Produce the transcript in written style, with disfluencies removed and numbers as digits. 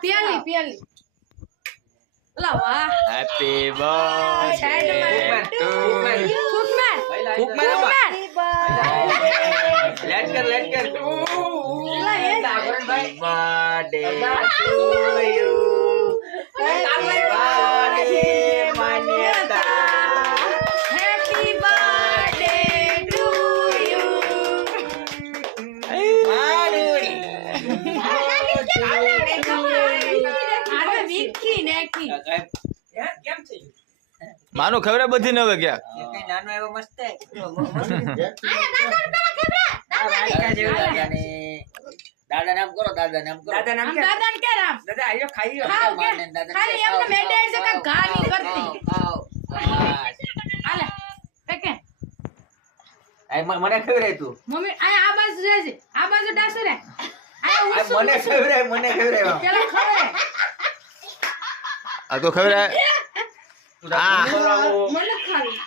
પેલી લા વાહ હેપી બર્થડે ટુ યુ લેટ કર લા એ birthday to you happy birthday Manyata happy birthday to you આને વિકી નાખી કેમ છે માનું ખબર બધી ને હવે ક્યાં કઈ નાનો એવો મસ્ત હે દાદા નામ કરો દાદા નામ કરો દાદા નામ આમ દાદાને કે રામ દાદા આયો ખાઈયો ખાવ કે ખાલી એમને મેડેડ છે કે ઘા ની કરતી આલે પેકે મને ખબર હે તું મમ્મી આ બાજુ રહેજે આ બાજુ ડાસુ રે મને ખબર હે પેલા ખબર આ તો ખબર હે મને ખાવી